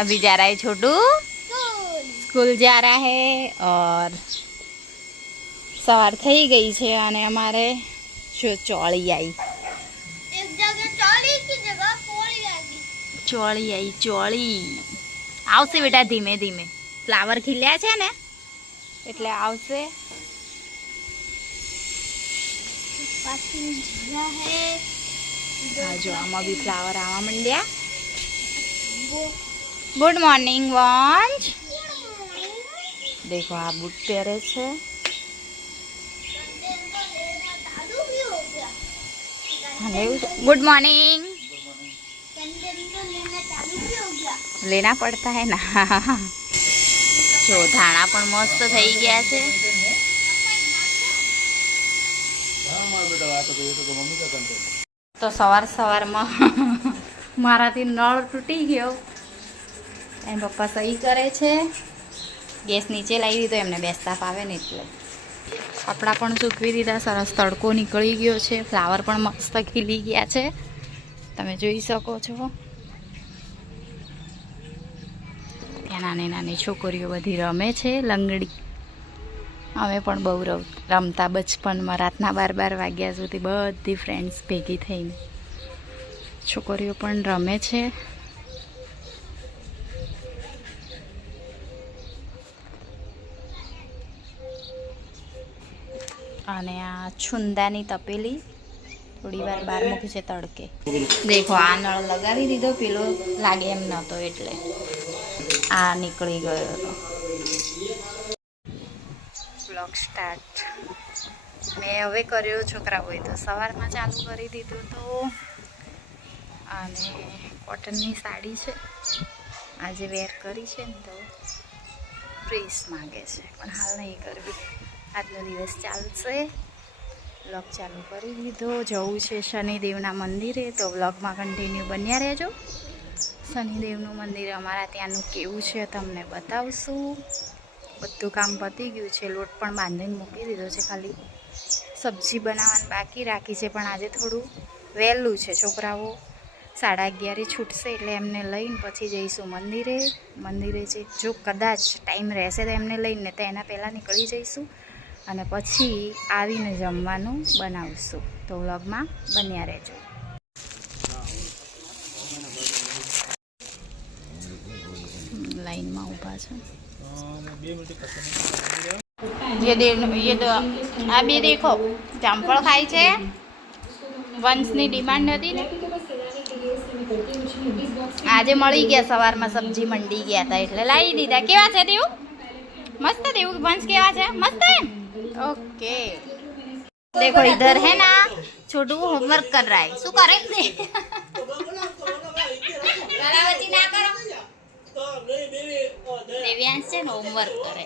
अभी जा रहा है छोटू स्कूल जा रहा है और सवार થઈ ગઈ છે અને અમારે જો ચોળી આવી એક જગ્યા ચોળી की जगह પોળી આવી ચોળી આવી ચોળી આવશે બેટા ધીમે ધીમે ફ્લાવર ખીલ્યા છે ને એટલે આવશે પાછી જીરા હે હા જો આમાં બી ફ્લાવર આવવા માંડ્યા ગુડ મોર્નિંગ વંશ देखो आ बूट पहरे छे गुड मॉर्निंग लेना पड़ता है ना जो धाणा पण मस्त થઈ ગયા છે તો સવારમાં મારાથી નળ તૂટી ગયો એમ પપ્પા સહી કરે છે ગેસ નીચે લાવી દીધો એમને બેસતા ફાવે ને એટલે કપડાં પણ સૂકવી દીધા સરસ તડકો નીકળી ગયો છે ફ્લાવર પણ મસ્ત ખીલી ગયા છે તમે જોઈ શકો છો ત્યાં નાની નાની છોકરીઓ બધી રમે છે લંગડી અમે પણ બહુ રમતા બચપનમાં રાતના 12 વાગ્યા સુધી બધી ફ્રેન્ડ્સ ભેગી થઈને છોકરીઓ પણ રમે છે અને આ છુંદાની તપેલી થોડી વાર બહાર મૂકી છે તડકે દેખો આ નળ લગાવી દીધો પેલો લાગે એમ નહોતો એટલે આ નીકળી ગયો હતો બ્લોગ સ્ટાર્ટ મેં હવે કર્યો છોકરાઓએ તો સવારમાં ચાલુ કરી દીધું તો અને કોટનની સાડી છે આજે વેર કરી છે ને તો પ્રેસ માંગે છે પણ હાલ નહીં કરવી આજનો દિવસ ચાલશે વ્લોગ ચાલુ કરી દીધો જવું છે શનિદેવના મંદિરે તો વ્લોગમાં કન્ટિન્યુ બન્યા રહેજો શનિદેવનું મંદિર અમારા ત્યાંનું કેવું છે તમને બતાવશું બધું કામ પતી ગયું છે લોટ પણ બાંધીને મૂકી દીધો છે ખાલી સબ્જી બનાવવાની બાકી રાખી છે પણ આજે થોડું વહેલું છે છોકરાઓ 11:30 છૂટશે એટલે એમને લઈને પછી જઈશું મંદિરે જે જો કદાચ ટાઈમ રહેશે તો એમને લઈને તો એના પહેલાં નીકળી જઈશું અને પછી આવીને જમવાનું બનાવશું તો વ્લોગમાં બન્યા રહેજો લાઈનમાં ઊભા છે આ બે દેખો જામફળ ખાય છે વંશની ડિમાન્ડ હતી ને આજે મળી ગયા સવારમાં સબ્જી મંડી ગયા હતા એટલે લાવી દીધા કેવા છે દેવું मस्त देव वंश केवा है मस्त है ओके देखो इधर है ना छोटू होमवर्क कर रहा है शू करे देव्यांश है होमवर्क करे